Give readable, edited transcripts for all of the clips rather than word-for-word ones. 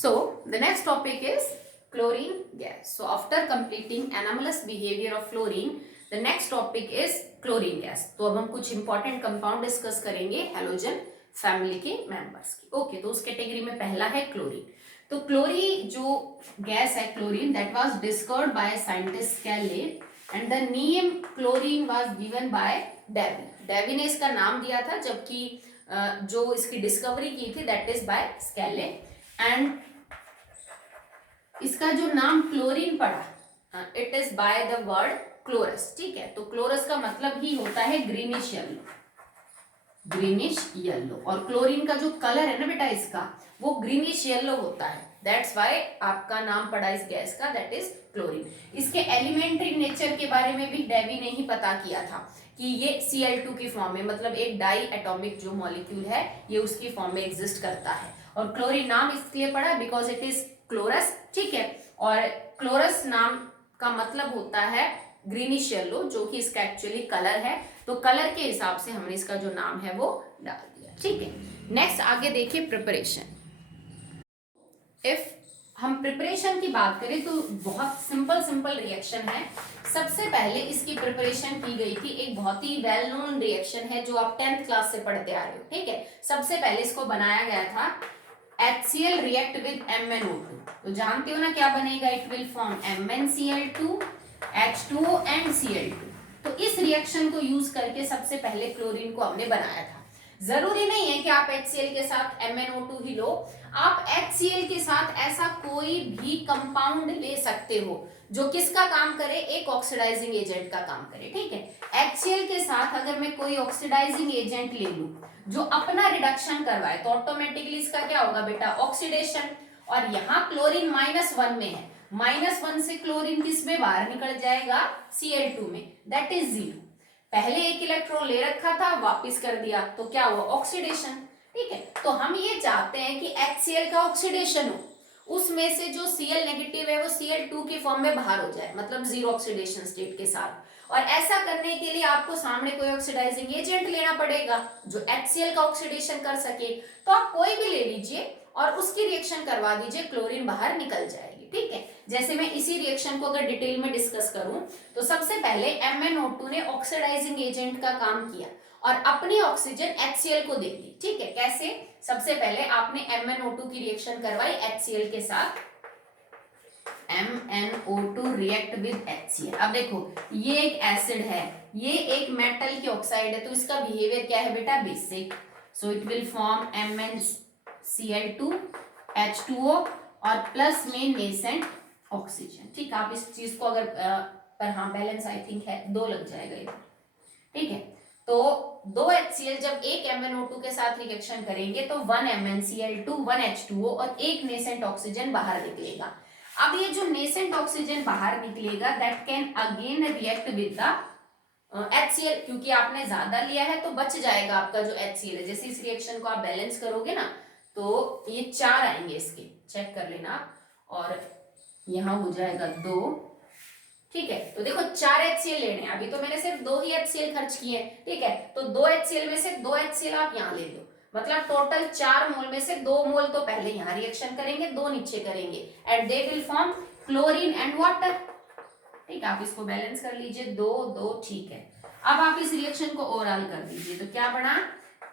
So the next topic is chlorine gas. So after completing anomalous behavior of fluorine, the next topic is chlorine gas. तो अब हम कुछ important compound discuss करेंगे halogen family के members की. Okay, तो उस कैटेगरी में पहला है क्लोरीन. तो क्लोरीन जो गैस है chlorine, that was discovered by scientist Kaley and the name chlorine was given by Davy. Davy ने इसका नाम दिया था, जबकि जो इसकी डिस्कवरी की थी दैट इज बाय स्केले. एंड इसका जो नाम क्लोरीन पड़ा, it is by the word chlorous. ठीक है, तो क्लोरस का मतलब ही होता है ग्रीनिश येलो, ग्रीनिश येलो. और क्लोरीन का जो कलर है ना बेटा इसका, वो ग्रीनिश येलो होता है. दैट्स वाई आपका नाम पड़ा इस गैस का, दैट इज क्लोरीन. इसके एलिमेंट्री नेचर के बारे में भी डेवी ने ही पता किया था कि ये Cl2 की फॉर्म में, मतलब एक डाई एटॉमिक जो मॉलिक्यूल है ये उसकी फॉर्म में एग्जिस्ट करता है. और क्लोरीन नाम इसलिए पड़ा बिकॉज इट इज क्लोरस. ठीक है, और क्लोरस नाम का मतलब होता है ग्रीनिश येलो, जो कि इसका एक्चुअली कलर है. तो कलर के हिसाब से हमने इसका जो नाम है वो डाल दिया. ठीक है, नेक्स्ट आगे देखिए प्रिपरेशन. इफ हम प्रिपरेशन की बात करें तो बहुत सिंपल रिएक्शन है. सबसे पहले इसकी प्रिपरेशन की गई थी, एक बहुत ही वेल नोन रिएक्शन है जो आप 10th क्लास से पढ़ते आ रहे हो. ठीक है, सबसे पहले इसको बनाया गया था HCl react with MnO2. तो जानते हो ना क्या बनेगा, it will form MnCl2 H2O and Cl2. तो इस रिएक्शन को यूज करके सबसे पहले क्लोरीन को हमने बनाया था. जरूरी नहीं है कि आप HCl के साथ MnO2 ही लो, आप HCl के साथ ऐसा कोई भी कंपाउंड ले सकते हो जो किसका काम करे, एक ऑक्सीडाइजिंग एजेंट का काम करे. ठीक है, HCl के साथ अगर मैं कोई ऑक्सीडाइजिंग एजेंट ले लूं जो अपना रिडक्शन करवाए तो ऑटोमेटिकली इसका क्या होगा बेटा, ऑक्सीडेशन. और यहाँ क्लोरीन -1 में है, -1 से क्लोरीन किस में बाहर निकल जाएगा, Cl2 में, दैट इज 0. पहले एक इलेक्ट्रॉन ले रखा था, वापस कर दिया, तो क्या हुआ, ऑक्सीडेशन. ठीक है, तो हम ये चाहते हैं कि HCl का ऑक्सीडेशन हो, उसमें से जो Cl नेगेटिव है वो Cl2 की फॉर्म में बाहर हो जाए, मतलब जीरो ऑक्सीडेशन स्टेट के साथ. और ऐसा करने के लिए आपको सामने कोई ऑक्सीडाइजिंग एजेंट लेना पड़ेगा जो HCl का ऑक्सीडेशन कर सके. तो आप कोई भी ले लीजिए और उसकी रिएक्शन करवा दीजिए, क्लोरीन बाहर निकल जाएगी. ठीक है, जैसे मैं इसी रिएक्शन को अगर डिटेल में डिस्कस करूं तो सबसे पहले MnO2 ने ऑक्सीडाइजिंग एजेंट का काम किया और अपनी ऑक्सीजन HCl को दे दी. ठीक है, कैसे, सबसे पहले आपने MnO2 की रिएक्शन करवाई HCl के साथ, MnO2 रिएक्ट विद HCl. अब देखो ये एक एसिड है, ये एक मेटल की ऑक्साइड है, तो इसका बिहेवियर क्या है बेटा, basic. So it will form MnCl2 H2O और प्लस में नेसेंट ऑक्सीजन. ठीक, आप इस चीज को अगर पर हाँ बैलेंस आई थिंक है, 2 लग जाएगा इधर. ठीक है, तो 2 HCl जब एक MnO2 के साथ रिएक्शन करेंगे तो 1 MnCl2 1 H2O और एक नेसेंट ऑक्सीजन बाहर निकलेगा. अब ये जो नेसेंट ऑक्सीजन बाहर निकलेगा that can again react with the HCl, क्योंकि आपने ज्यादा लिया है तो बच जाएगा आपका जो HCl है. जैसे इस रिएक्शन को आप बैलेंस करोगे ना तो ये 4 आएंगे, इसके चेक कर लेना, और यहाँ हो जाएगा 2. ठीक है, तो देखो 4 HCl लेने हैं, अभी तो मैंने सिर्फ 2 ही HCl खर्च किए. ठीक है, तो 2 HCl में से 2 HCl आप यहाँ ले लो, मतलब टोटल 4 मोल में से 2 मोल तो पहले यहाँ रिएक्शन करेंगे, 2 नीचे करेंगे, and they will form chlorine and water. ठीक है, आप इसको बैलेंस कर लीजिए, 2 2. ठीक है, अब आप इस रिएक्शन को ओवरऑल कर दीजिए, तो क्या बना,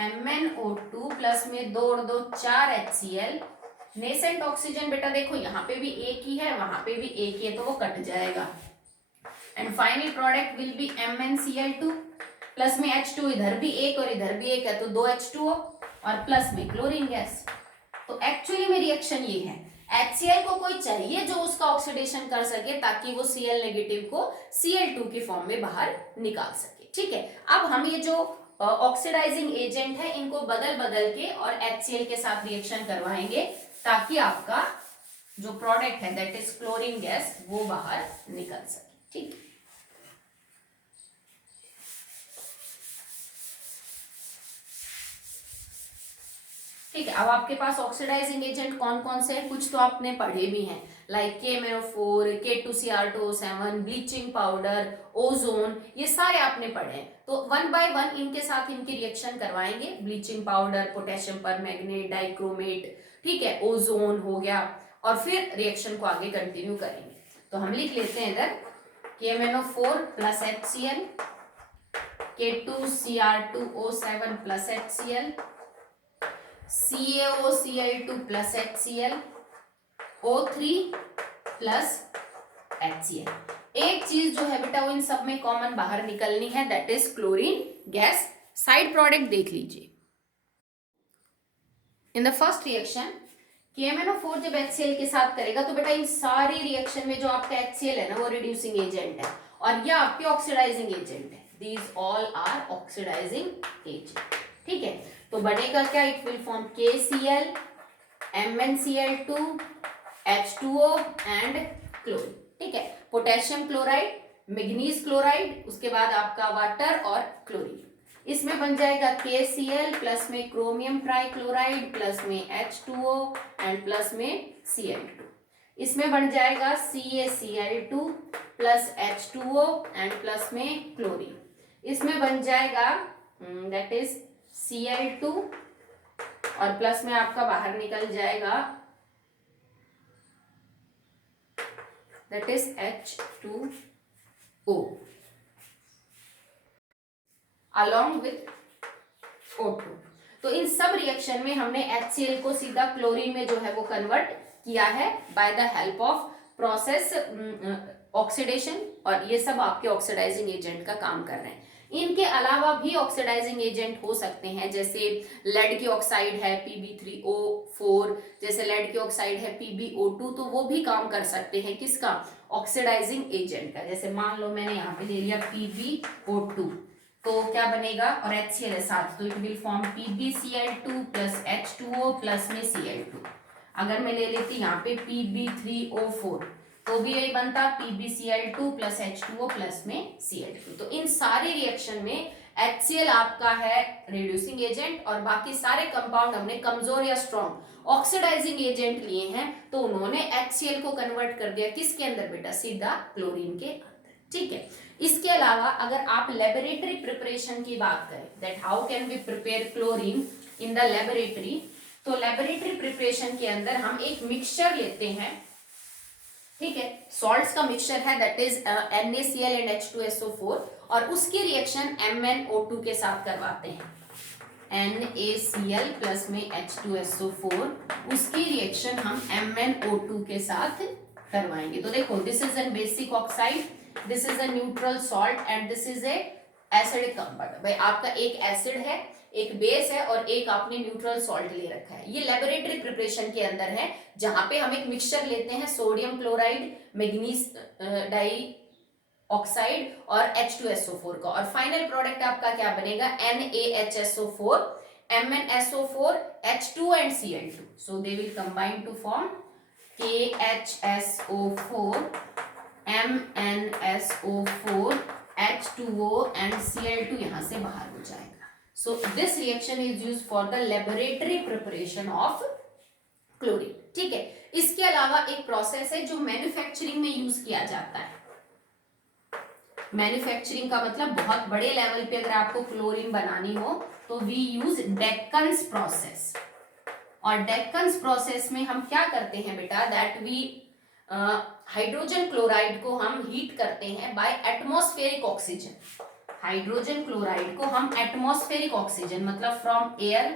MnO2 प्लस में 2 और 2 4 HCl. नेसेंट ऑक्सीजन बेटा देखो यहाँ पे भी एक ही है, वहां पे भी एक ही है, तो वो कट जाएगा. And final product will be MnCl2 plus में H2, इधर भी एक और इधर भी एक है, तो 2 H2O और प्लस में क्लोरीन गैस. तो एक्चुअली में रिएक्शन ये है, HCl को कोई चाहिए जो उसका ऑक्सीडेशन कर सके ताकि वो Cl नेगेटिव को Cl2 की फॉर्म में बाहर निकाल सके. ठीक है, अब हम ये जो ऑक्सीडाइजिंग एजेंट है इनको बदल बदल के और HCl के साथ रिएक्शन करवाएंगे ताकि आपका जो प्रोडक्ट है दैट इज क्लोरीन गैस वो बाहर निकल सके. ठीक, ठीक है। अब आपके पास ऑक्सीडाइजिंग एजेंट कौन कौन से हैं, कुछ तो आपने पढ़े भी हैं, like KMnO4, K2Cr2O7, bleaching powder, ozone, ये सारे आपने पढ़े हैं। तो वन बाय वन इनके साथ इनकी रिएक्शन करवाएंगे, bleaching powder, potassium permanganate, dichromate, ठीक है, ओजोन हो गया, और फिर रिएक्शन को आगे कंटिन्यू करेंगे। तो हम लिख लेते हैं इधर KMnO4 plus HCl, K2Cr2O7 plus HCl, CaOCl2 plus HCl, O3 plus HCl। एक चीज जो है बेटा वो इन सब में कॉमन बाहर निकलनी है, that is chlorine gas. Side product देख लीजिए। In the first reaction KMnO4 जब HCl के साथ करेगा तो बेटा इन सारी रिएक्शन में जो आपका HCl है ना वो रिड्यूसिंग एजेंट है और ये आपके ऑक्सीडाइजिंग एजेंट है। These all are oxidising agent, ठीक है। तो बनेगा क्या, it will form KCl, MnCl2, H2O and chlorine, ठीक है। पोटेशियम क्लोराइड, मैग्नीज क्लोराइड, उसके बाद आपका वाटर और क्लोरीन। इसमें बन जाएगा KCl प्लस में क्रोमियम ट्राइक्लोराइड प्लस में H2O एंड प्लस में Cl2। इसमें बन जाएगा CaCl2 plus H2O and plus में क्लोरीन। इसमें बन जाएगा दैट इज Cl2 और प्लस में आपका बाहर निकल जाएगा that is H2O along with O2। तो इन सब रिएक्शन में हमने HCl को सीधा क्लोरीन में जो है वो कन्वर्ट किया है by the help of process oxidation, और ये सब आपके ऑक्सीडाइजिंग एजेंट का काम कर रहे हैं। इनके अलावा भी ऑक्सीडाइजिंग एजेंट हो सकते हैं, जैसे लेड की ऑक्साइड है Pb3O4, जैसे लेड की ऑक्साइड है PbO2, तो वो भी काम कर सकते हैं किसका, ऑक्सीडाइजिंग एजेंट का। जैसे मान लो मैंने यहाँ पे ले लिया PbO2, तो क्या बनेगा, और HCl है साथ, तो it will form PbCl2 plus H2O plus में Cl2। अगर मैं ले लेती यहाँ पे Pb3O4 तो भी यही बनता PbCl2 प्लस H2O प्लस में Cl2। तो इन सारे रिएक्शन में HCl आपका है रिड्यूसिंग एजेंट और बाकी सारे कंपाउंड हमने कमजोर या स्ट्रॉन्ग ऑक्सीडाइजिंग एजेंट लिए हैं, तो उन्होंने HCl को कन्वर्ट कर दिया किसके अंदर बेटा, सीधा क्लोरीन के अंदर, ठीक है। इसके अलावा अगर आप लेबोरेटरी प्रिपरेशन की बात करें, that how can we prepare chlorine in the laboratory, तो लेबोरेटरी प्रिपरेशन के अंदर हम एक मिक्सचर लेते हैं, ठीक है, सॉल्ट्स का मिक्सचर है, that is NaCl and H2SO4, और उसकी रिएक्शन MnO2 के साथ करवाते हैं। NaCl प्लस में H2SO4, उसकी रिएक्शन हम MnO2 के साथ करवाएंगे। तो देखो, this is an basic oxide, this is a neutral salt and this is a acidic compound. भाई आपका एक एसिड है, एक बेस है और एक आपने न्यूट्रल सॉल्ट ले रखा है। ये लेबोरेटरी प्रिपरेशन के अंदर है, जहां पे हम एक मिक्सचर लेते हैं sodium chloride, manganese dioxide और H2SO4 का, और फाइनल प्रोडक्ट आपका क्या बनेगा, NaHSO4, MnSO4, H2 and Cl2। So they will combine to form KHSO4, MnSO4, H2O and Cl2, यहां से बाहर हो जाएगा। So this reaction is used for the laboratory preparation of chlorine, ठीक है। इसके अलावा एक प्रोसेस है जो मैन्युफैक्चरिंग में यूज किया जाता है। मैन्युफैक्चरिंग का मतलब बहुत बड़े लेवल पे अगर आपको क्लोरीन बनानी हो तो वी यूज डेक्कन्स प्रोसेस, और डेक्कन्स प्रोसेस में हम क्या करते हैं बेटा, दैट वी हाइड्रोजन क्लोराइड को हम हीट करते हैं by atmospheric oxygen. Hydrogen chloride को हम एटमॉस्फेरिक ऑक्सीजन मतलब फ्रॉम एयर,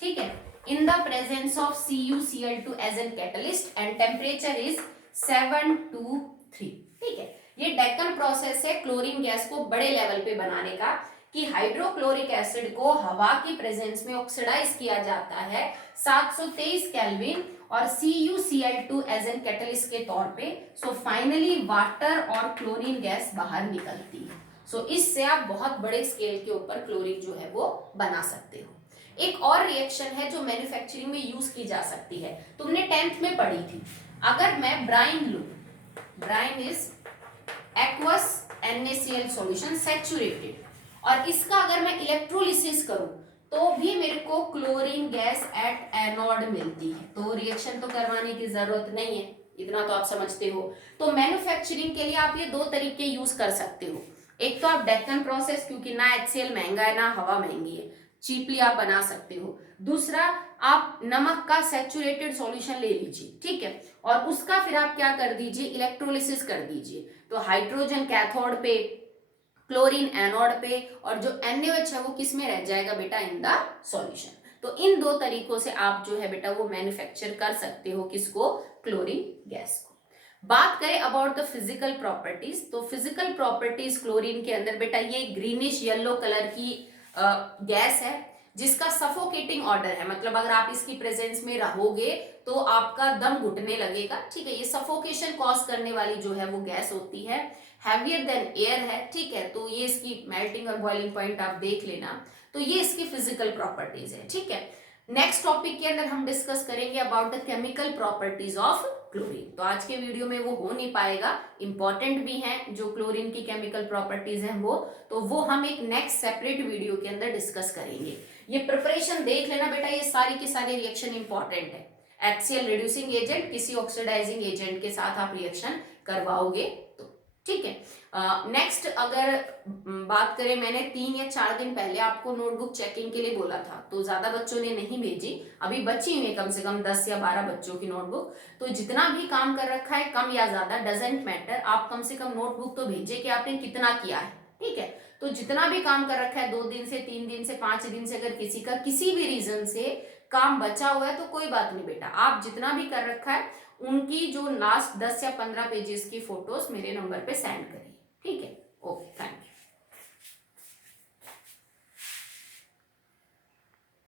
ठीक है, in the presence of CuCl2 as an catalyst and temperature is 723, ठीक है। ये डेक्कन प्रोसेस है क्लोरीन गैस को बड़े लेवल पे बनाने का, कि हाइड्रोक्लोरिक एसिड को हवा की प्रेजेंस में ऑक्सीडाइज किया जाता है 723 केल्विन और CuCl2 एज एन कैटलिस्ट के तौर पे। सो फाइनली वाटर और क्लोरीन गैस बाहर निकलती है। सो इससे आप बहुत बड़े स्केल के ऊपर क्लोरीन जो है वो बना सकते हो। एक और रिएक्शन है जो मैन्युफैक्चरिंग में यूज की जा सकती है, तुमने 10th में पढ़ी थी। अगर मैं ब्राइन लूं, brine is aqueous NaCl solution saturated, और इसका अगर मैं इलेक्ट्रोलिसिस करूं तो भी मेरे को क्लोरीन गैस एट एनोड मिलती है। तो रिएक्शन तो करवाने की जरूरत नहीं है, इतना तो आप समझते हो। तो मैन्युफैक्चरिंग के लिए आप ये दो तरीके यूज कर सकते हो। एक तो आप डेक्कन प्रोसेस, क्योंकि ना HCl महंगा है ना हवा महंगी है, चीपली आप बना सकते हो। दूसरा, आप नमक का सैचुरेटेड सॉल्यूशन ले लीजिए, ठीक है, और उसका फिर आप क्या कर दीजिए, इलेक्ट्रोलिसिस कर दीजिए। तो हाइड्रोजन कैथोड पे, क्लोरीन एनोड पे, और जो NaOH है वो किस में रह जाएगा बेटा, इन द सॉल्यूशन। तो इन दो तरीकों से आप जो है बेटा वो मैन्युफैक्चर कर सकते हो, किसको, क्लोरीन गैस को। बात करें अबाउट द फिजिकल प्रॉपर्टीज, तो फिजिकल प्रॉपर्टीज क्लोरीन के अंदर बेटा ये ग्रीनिश येलो कलर की गैस है, जिसका सफोकेटिंग ऑर्डर है, मतलब अगर आप इसकी प्रेजेंस में रहोगे तो आपका दम घुटने लगेगा, ठीक है। ये सफोकेशन कॉज करने वाली जो है वो गैस होती है। हैवियर देन एयर है, ठीक है, तो ये इसकी मेल्टिंग और बॉइलिंग पॉइंट आप देख लेना। तो ये इसकी फिजिकल प्रॉपर्टीज है, ठीक है। नेक्स्ट टॉपिक के अंदर हम डिस्कस करेंगे about the chemical properties of chlorine. तो आज के वीडियो में वो हो नहीं पाएगा, इंपॉर्टेंट भी है जो क्लोरीन की केमिकल प्रॉपर्टीज हैं वो, तो वो हम एक नेक्स्ट सेपरेट वीडियो के अंदर डिस्कस करेंगे। ये प्रिपरेशन देख लेना बेटा, ये सारी की सारी रिएक्शन इंपॉर्टेंट है। HCl रिड्यूसिंग एजेंट किसी ऑक्सीडाइजिंग एजेंट के साथ आप रिएक्शन करवाओगे तो, ठीक है। नेक्स्ट अगर बात करें, मैंने 3 या 4 दिन पहले आपको नोटबुक चेकिंग के लिए बोला था, तो ज्यादा बच्चों ने नहीं भेजी, अभी बची हुई है कम से कम 10 या 12 बच्चों की नोटबुक। तो जितना भी काम कर रखा है, कम या ज्यादा डजेंट मैटर, आप कम से कम नोटबुक तो भेजिए कि आपने कितना किया है, ठीक है। तो जितना भी काम कर रखा है, 2 दिन से, 3 दिन से, 5 दिन से, अगर किसी का किसी भी रीजन से काम बचा हुआ है तो कोई बात नहीं बेटा, आप जितना भी कर रखा है उनकी जो लास्ट 10 या 15 पेजेस की फोटोज मेरे नंबर पे सेंड करिए, ठीक है। Okay, thank you.